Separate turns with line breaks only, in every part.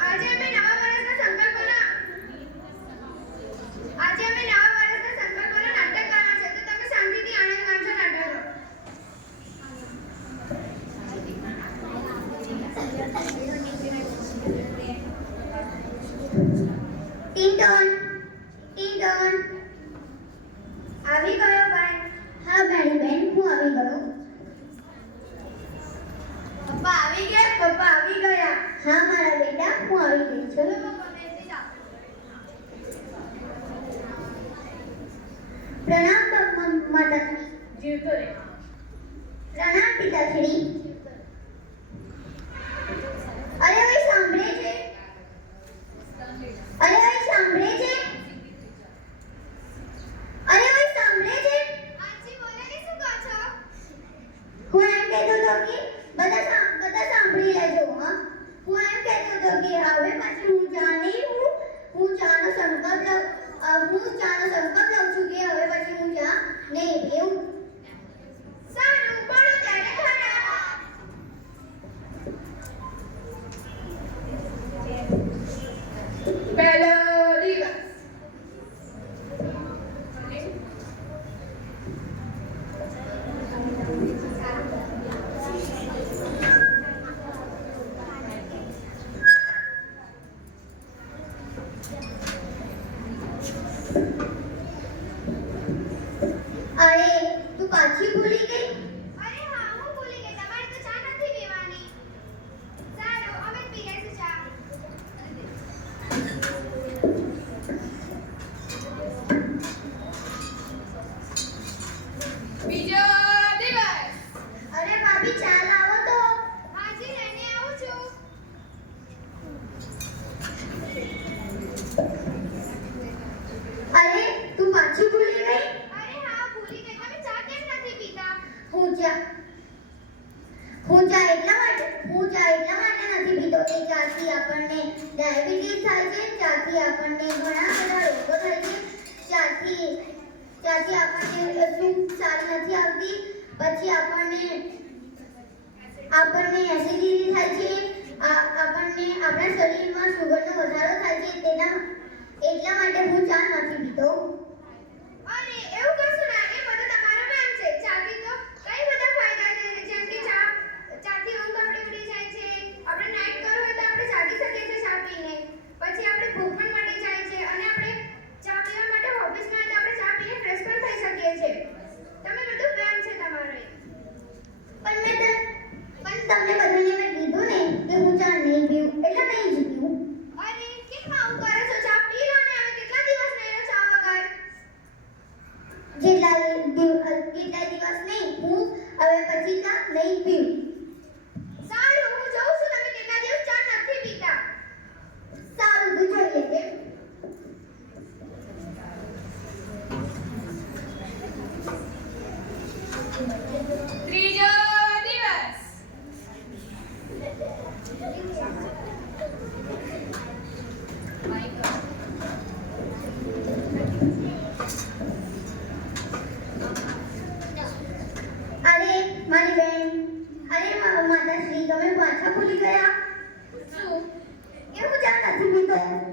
આજે મેં प्रणाम मदन प्रणाम पिताश्री अरे वैसे પાછી ભૂલી ગઈ અરે હા હું ભૂલી ગઈ તમારે તો ચા નથી પીવાની સારું અમે પી લેશું ચા
બીજો દિવસ
અરે ભાભી ચા લાવો તો હાજી લઈને આવું છું અરે તું પાછી ભૂલી ખૂંચા ખૂંચા એટલા માટે ખૂંચા એટલા માટે નથી પીતો કે ચાથી આપણને ડાયાબિટીસ થાય છે ત્યાંથી આપણને ઘણા બધા રોગો થાય છે ચાથી ચાથી આપણને ઊંઘ સારી નથી આવતી, પછી આપણને આપણને એસિડિટી થાય છે આપણને આપણા શરીરમાં સુગરનો વધારો થાય છે, તેના એટલા માટે દલપતિકા નહીં પીવું thank you.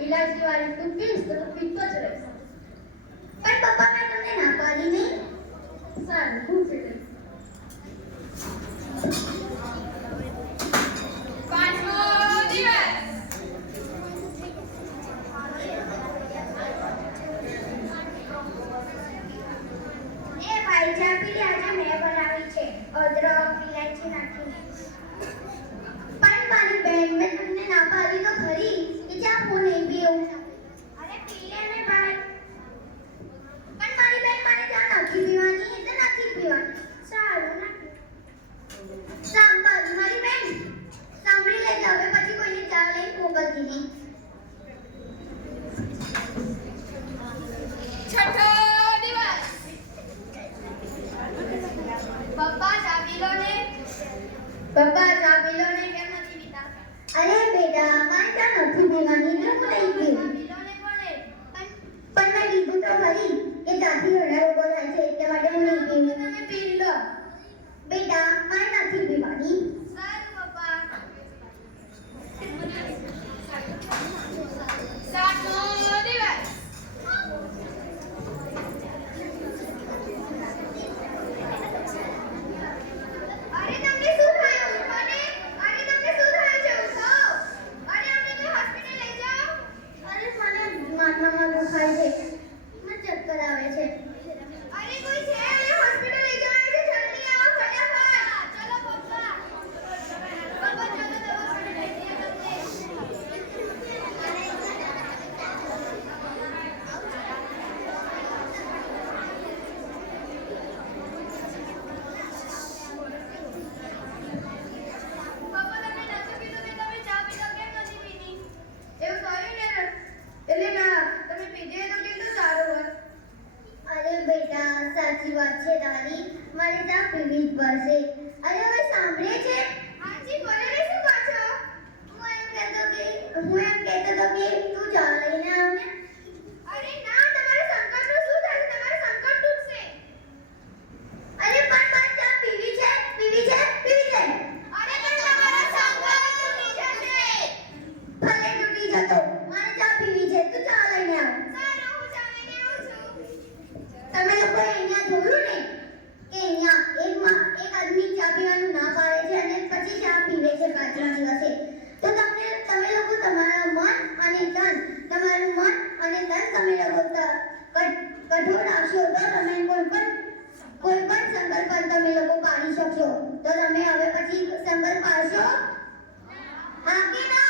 ઇલાજ વાળી તું પીશ તો તું પીતો જ રહેશે. પણ પપ્પા મેં તમને ના પાડી નહીં સારું, હું છે.
પપ્પા ચા ને. કેમ નથી પીતા?
અરે બેટા મારે ચા નથી પીવાની? ને તમે લોકો પાડી શકશો. તો તમે હવે પછી સંકલ્પ પાડશો? હા કે ના?